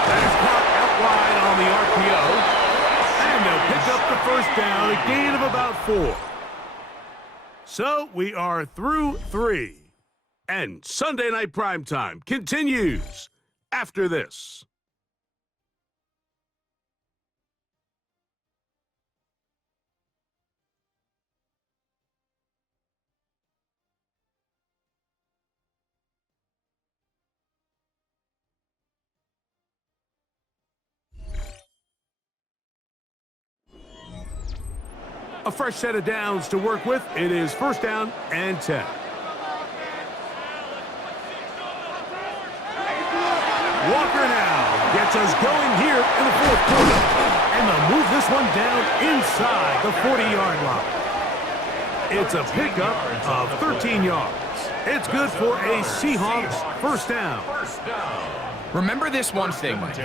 That is caught out wide on the RPO. And they'll pick up the 1st down, a gain of about 4. So we are through 3. And Sunday Night Primetime continues after this. A fresh set of downs to work with. It is 1st down and 10. Walker now gets us going here in the 4th quarter. And they'll move this one down inside the 40-yard line. It's a pickup of 13 yards. It's good for a Seahawks 1st down. Remember this one thing, Mike.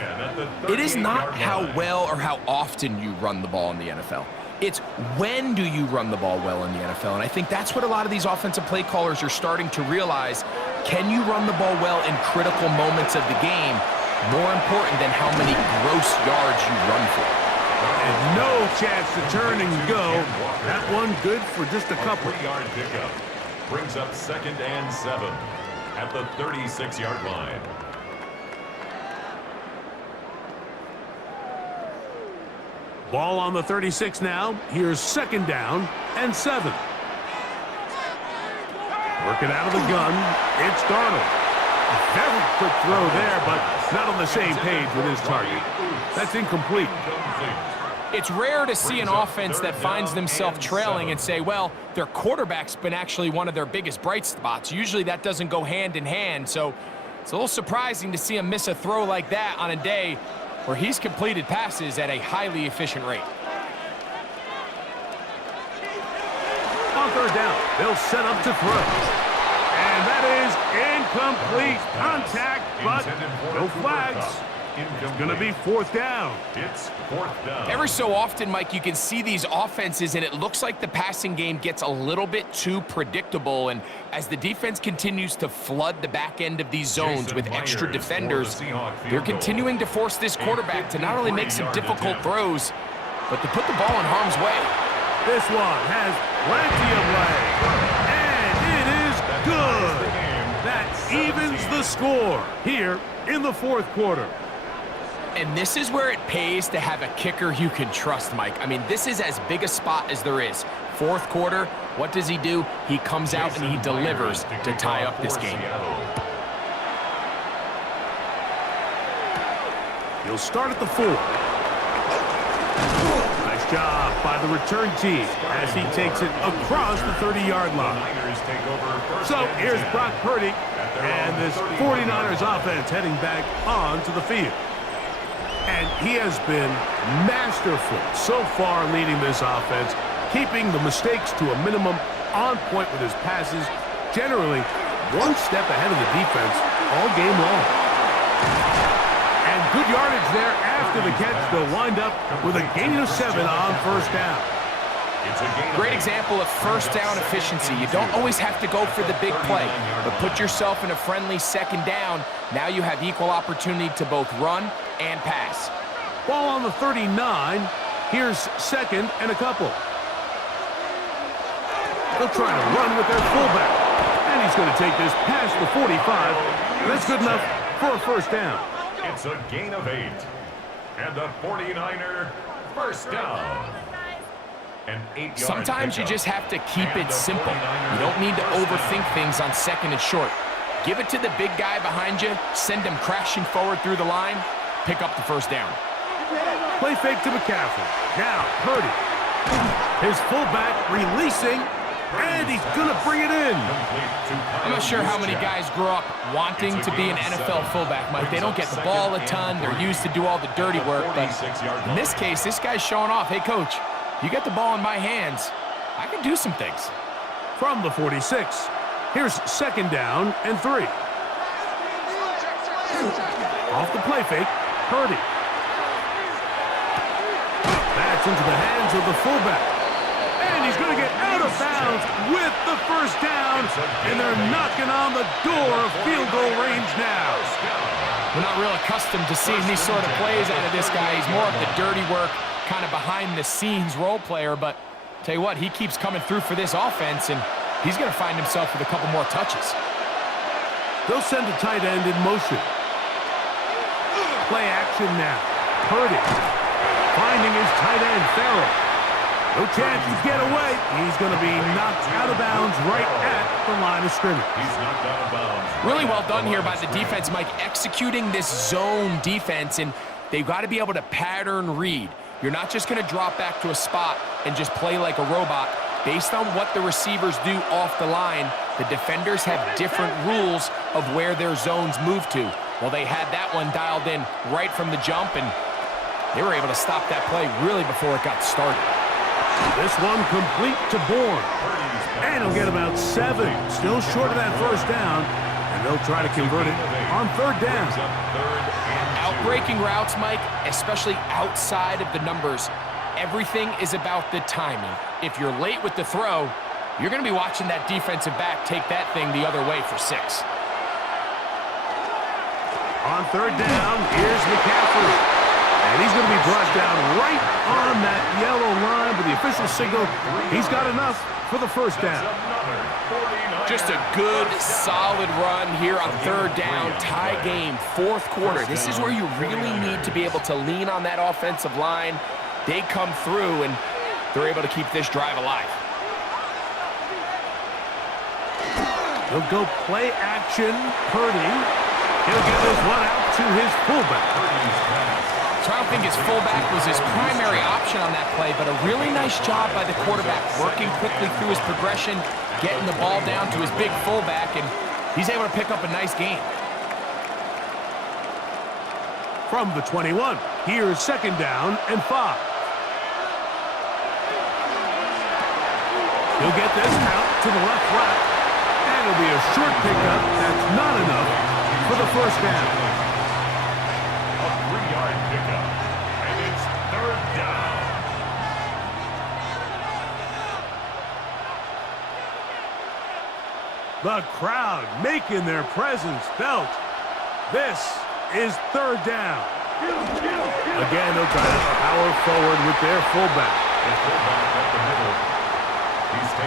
It is not how well or how often you run the ball in the NFL. It's when do you run the ball well in the NFL. And I think that's what a lot of these offensive play callers are starting to realize. Can you run the ball well in critical moments of the game? More important than how many gross yards you run for. And no chance to turn and go. That one good for just a couple. 3-yard pickup. Brings up 2nd and 7 at the 36-yard line. Ball on the 36 now. Here's 2nd down and 7. Working out of the gun, it's Darnold. A very quick throw there, but not on the same page with his target. That's incomplete. It's rare to see an offense that finds themselves trailing and say, well, their quarterback's been actually one of their biggest bright spots. Usually that doesn't go hand in hand, so it's a little surprising to see him miss a throw like that on a day where he's completed passes at a highly efficient rate. On third down, they'll set up to throw. And that is incomplete. Contact, but no flags. It's going to be fourth down. It's fourth down. Every so often, Mike, you can see these offenses, and it looks like the passing game gets a little bit too predictable. And as the defense continues to flood the back end of these zones with extra defenders, they're continuing to force this quarterback to not only make some difficult throws, but to put the ball in harm's way. This one has plenty of leg. And it is good. That evens the score here in the fourth quarter. And this is where it pays to have a kicker you can trust, Mike. I mean, this is as big a spot as there is. Fourth quarter, what does he do? He comes out and he delivers to tie up this game. He'll start at the 4. Nice job by the return team as he takes it across the 30-yard line. So here's Brock Purdy and this 49ers offense heading back onto the field. And he has been masterful so far leading this offense, keeping the mistakes to a minimum, on point with his passes, generally one step ahead of the defense all game long. And good yardage there after the catch. They'll wind up with a gain of 7 on first down. Great example of first down efficiency. You don't always have to go for the big play, but put yourself in a friendly second down. Now you have equal opportunity to both run and pass. Ball on the 39. Here's second and a couple. They'll try to run with their fullback. And he's going to take this past the 45. That's good enough for a first down. It's a gain of 8. And the 49er first down. Sometimes you just have to keep it simple. You don't need to overthink things on second and short. Give it to the big guy behind you, send him crashing forward through the line, pick up the first down. Play fake to McCaffrey. Now, Purdy. His fullback releasing, and he's going to bring it in. I'm not sure how many guys grow up wanting to be an NFL fullback, Mike. They don't get the ball a ton. They're used to do all the dirty work. But in this case, this guy's showing off, hey, coach, you get the ball in my hands, I can do some things. From the 46, here's second down and 3. Off the play fake, Purdy. That's into the hands of the fullback. And he's going to get out of bounds with the first down. And they're knocking on the door of field goal range now. We're not real accustomed to seeing these sort of plays out of this guy. He's more of the dirty work, kind of behind-the-scenes role player, but tell you what, he keeps coming through for this offense, and he's going to find himself with a couple more touches. They'll send a tight end in motion. Play action now. Purdy finding his tight end, Farrell. No chance to get away. He's going to be knocked out of bounds right at the line of scrimmage. He's knocked out of bounds. Really well done here by the defense, Mike, executing this zone defense, and they've got to be able to pattern read. You're not just going to drop back to a spot and just play like a robot. Based on what the receivers do off the line, the defenders have different rules of where their zones move to. Well, they had that one dialed in right from the jump, and they were able to stop that play really before it got started. This one complete to Bourne. And he'll get about 7. Still short of that first down, and they'll try to convert it on third down. Outbreaking routes, Mike, especially outside of the numbers, everything is about the timing. If you're late with the throw, you're going to be watching that defensive back take that thing the other way for 6. On third down, here's McCaffrey. And he's going to be brought down right on that yellow line with the official signal. He's got enough for the first down. Just a good, solid run here on third down. Tie game, fourth quarter. This is where you really need to be able to lean on that offensive line. They come through, and they're able to keep this drive alive. He'll go play action. Purdy. He'll get this one out to his fullback. So I don't think his fullback was his primary option on that play, but a really nice job by the quarterback, working quickly through his progression, getting the ball down to his big fullback, and he's able to pick up a nice gain. From the 21, here's 2nd down and 5. He'll get this out to the left flat, and it'll be a short pickup. That's not enough for the 1st down. A 3-yard pickup, and it's 3rd down. The crowd making their presence felt. This is 3rd down. Again, they'll try to power forward with their fullback. Up the middle.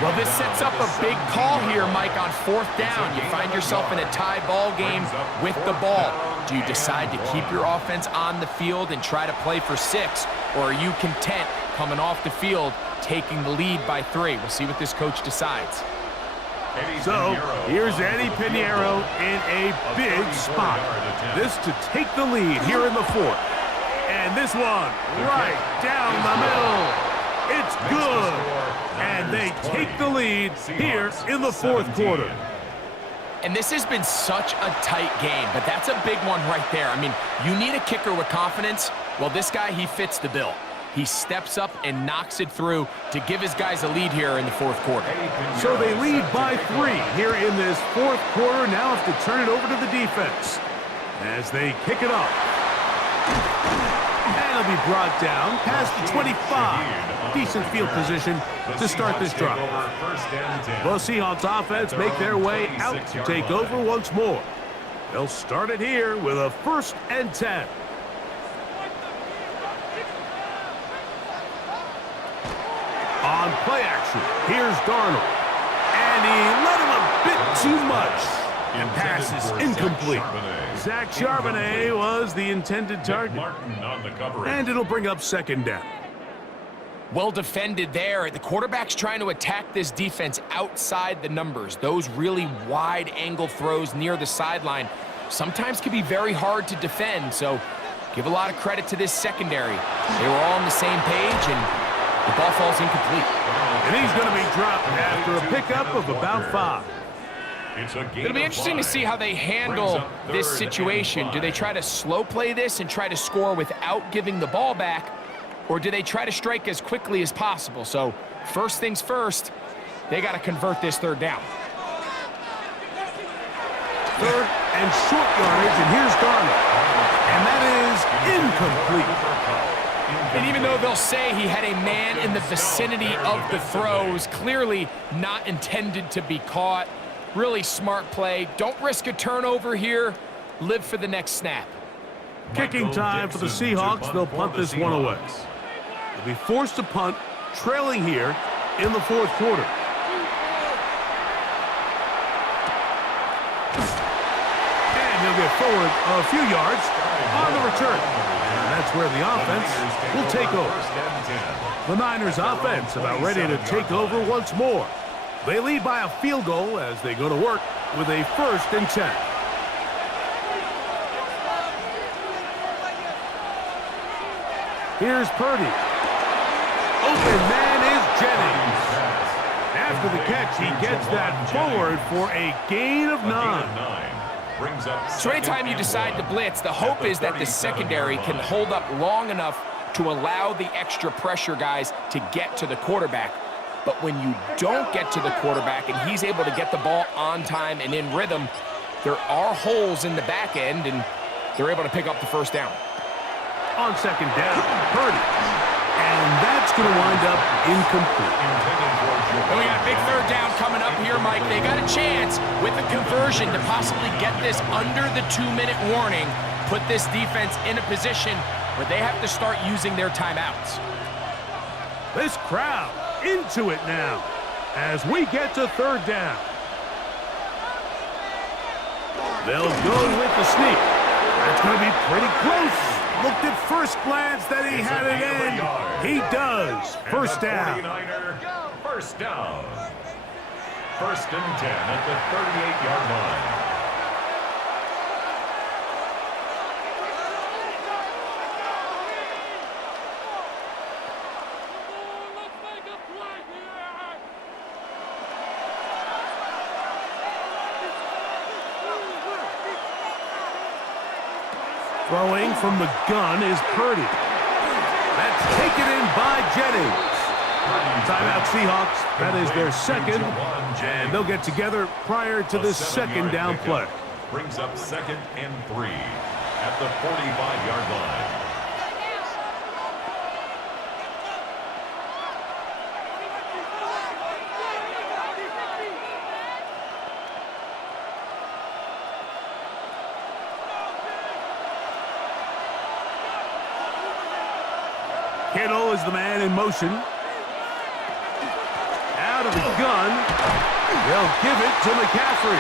Well, this sets up a big call here, Mike, on 4th down. You find yourself in a tie ball game with the ball. Do you decide to keep your offense on the field and try to play for 6, or are you content coming off the field, taking the lead by 3? We'll see what this coach decides. So, here's Eddie Pinheiro in a big spot. This to take the lead here in the 4th. And this one right down the middle. It's good. And they take the lead here in the 4th quarter. And this has been such a tight game, but that's a big one right there. I mean, you need a kicker with confidence. Well, this guy, he fits the bill. He steps up and knocks it through to give his guys a lead here in the 4th quarter. So they lead by 3 here in this 4th quarter. Now have to turn it over to the defense as they kick it off. And it'll be brought down past the 25. Decent field position to start this drive. The Seahawks offense make their way out to take over once more. They'll start it here with a 1st and 10. On play action, here's Darnold. And he let him a bit too much. And pass is incomplete. Zach Charbonnet was the intended target. And it'll bring up 2nd down. Well defended there. The quarterback's trying to attack this defense outside the numbers. Those really wide angle throws near the sideline sometimes can be very hard to defend. So give a lot of credit to this secondary. They were all on the same page, and the ball falls incomplete. And he's going to be dropped after a pickup of about 5. It'll be interesting to see how they handle this situation. Do they try to slow play this and try to score without giving the ball back, or do they try to strike as quickly as possible? So first things first, they got to convert this 3rd down. 3rd and short yardage, and here's Darnold. And that is incomplete. And even though they'll say he had a man in the vicinity of the throws, clearly not intended to be caught. Really smart play. Don't risk a turnover here. Live for the next snap. Kicking time for the Seahawks. They'll punt this one away. They'll be forced to punt, trailing here in the 4th quarter. And he'll get forward a few yards on the return. And that's where the offense will take over. The Niners offense about ready to take over once more. They lead by a field goal as they go to work with a 1st and 10. Here's Purdy. Open man is Jennings. After the catch, he gets that forward for a gain of 9. So anytime you decide to blitz, the hope is that the secondary can hold up long enough to allow the extra pressure guys to get to the quarterback. But when you don't get to the quarterback and he's able to get the ball on time and in rhythm, there are holes in the back end, and they're able to pick up the 1st down. On 2nd down, Purdy. And that's going to wind up incomplete. And we got a big 3rd down coming up here, Mike. They got a chance with a conversion to possibly get this under the 2-minute warning, put this defense in a position where they have to start using their timeouts. This crowd into it now as we get to 3rd down. They'll go with the sneak. That's going to be pretty close. Looked at first glance that he had it in. He does. 1st down. 1st down. 1st and 10 at the 38-yard line. Throwing from the gun is Purdy. That's taken in by Jennings. Timeout Seahawks. That is their second, and they'll get together prior to this second down play. Brings up 2nd and 3 at the 45-yard line. Kittle is the man in motion. Out of the gun. They'll give it to McCaffrey.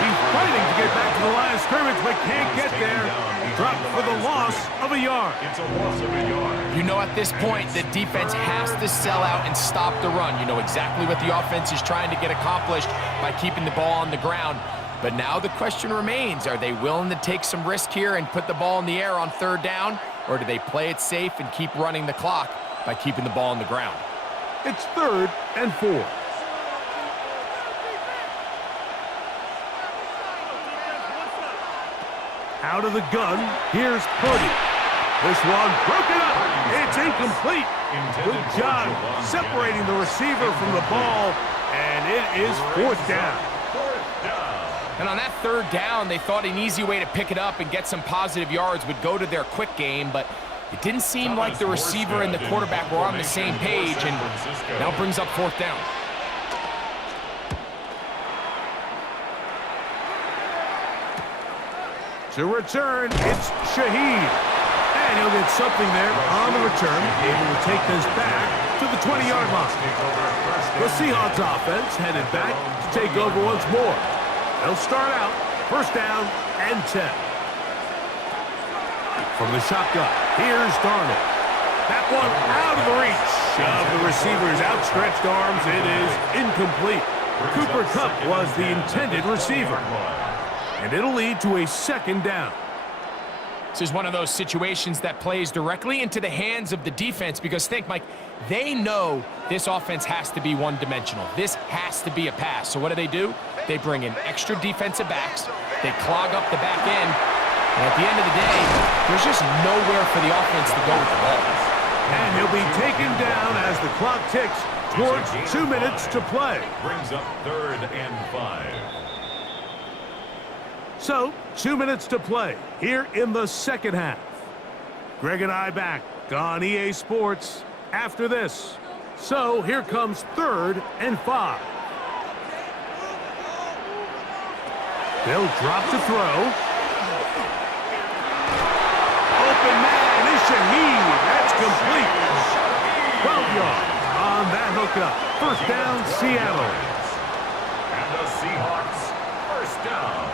He's fighting to get back to the line of scrimmage, but can't get there. Dropped for the loss of a yard. It's a loss of a yard. You know, at this point, the defense has to sell out and stop the run. You know exactly what the offense is trying to get accomplished by keeping the ball on the ground. But now the question remains, are they willing to take some risk here and put the ball in the air on 3rd down? Or do they play it safe and keep running the clock by keeping the ball on the ground? It's 3rd and 4. Out of the gun, here's Purdy. This one broken up. It's incomplete. Good job separating the receiver from the ball, and it is 4th down. And on that 3rd down, they thought an easy way to pick it up and get some positive yards would go to their quick game, but it didn't seem like the receiver and the quarterback were on the same page, and now brings up 4th down. To return, it's Shaheed. And he'll get something there on the return, able to take this back to the 20-yard line. The Seahawks offense headed back to take over once more. They'll start out 1st down and 10. From the shotgun, here's Darnold. That one out of the reach of the receiver's outstretched arms. It is incomplete. Cooper Kupp was the intended receiver. And it'll lead to a 2nd down. This is one of those situations that plays directly into the hands of the defense because think, Mike, they know this offense has to be one-dimensional. This has to be a pass. So what do? They bring in extra defensive backs. They clog up the back end. And at the end of the day, there's just nowhere for the offense to go with the ball. And he'll be taken down as the clock ticks towards 2 minutes to play. Brings up 3rd and 5. So, 2 minutes to play here in the second half. Greg and I back on EA Sports after this. So, here comes 3rd and 5. They'll drop to throw. Open man is Shaheed. That's complete. 12 yards on that hookup. 1st down, Seattle. And the Seahawks, 1st down.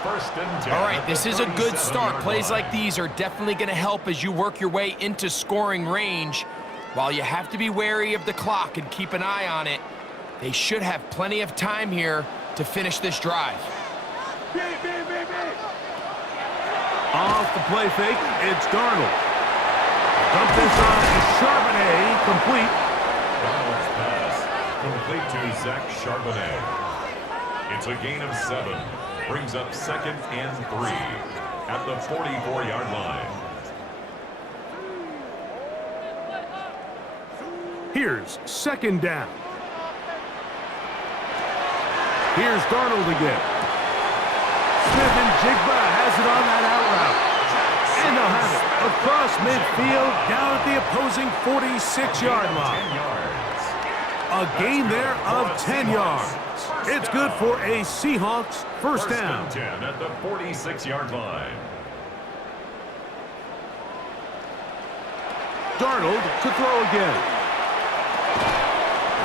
1st and 10. All right, this is a good start. Plays like these are definitely going to help as you work your way into scoring range. While you have to be wary of the clock and keep an eye on it, they should have plenty of time here to finish this drive. Off the play fake, it's Darnold. Dump this on to Charbonnet, complete. Darnold's pass, complete to Zach Charbonnet. It's a gain of 7. Brings up 2nd and 3 at the 44-yard line. Here's 2nd down. Here's Darnold again. Smith and Jigba has it on that out route. And they'll have it across midfield down at the opposing 46-yard line. A gain there of 10 yards. It's good for a Seahawks 1st down. 1st and 10 at the 46-yard line. Darnold to throw again.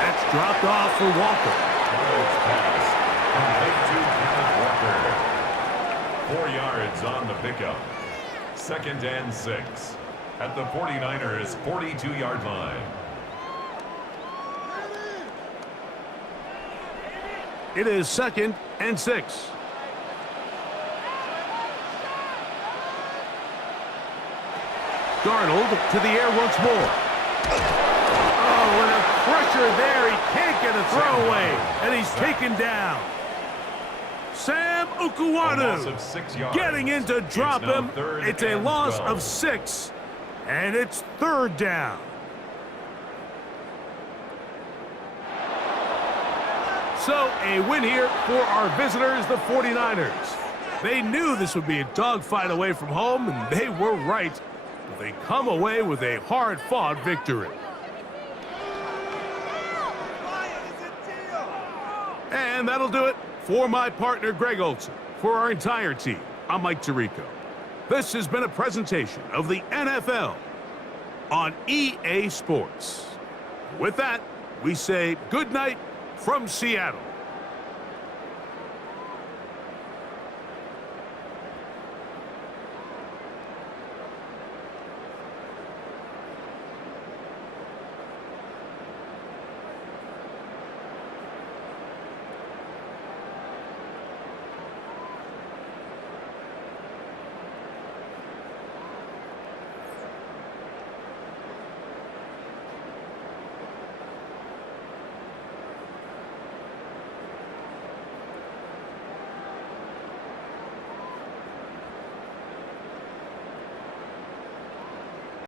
That's dropped off for Walker. Darnold's pass, complete to Kenneth Walker. 4 yards on the pickup. 2nd and 6 at the 49ers' 42-yard line. It is 2nd and 6. Darnold to the air once more. Oh, and a pressure there. He can't get a throwaway, and he's taken down. Sam A loss of 6 yards. getting in to drop It's now him. third It's a and loss 12. of 6, and it's third down. So a win here for our visitors, the 49ers. They knew this would be a dogfight away from home, and they were right. But they come away with a hard-fought victory. And that'll do it for my partner, Greg Olson. For our entire team, I'm Mike Tirico. This has been a presentation of the NFL on EA Sports. With that, we say good night from Seattle.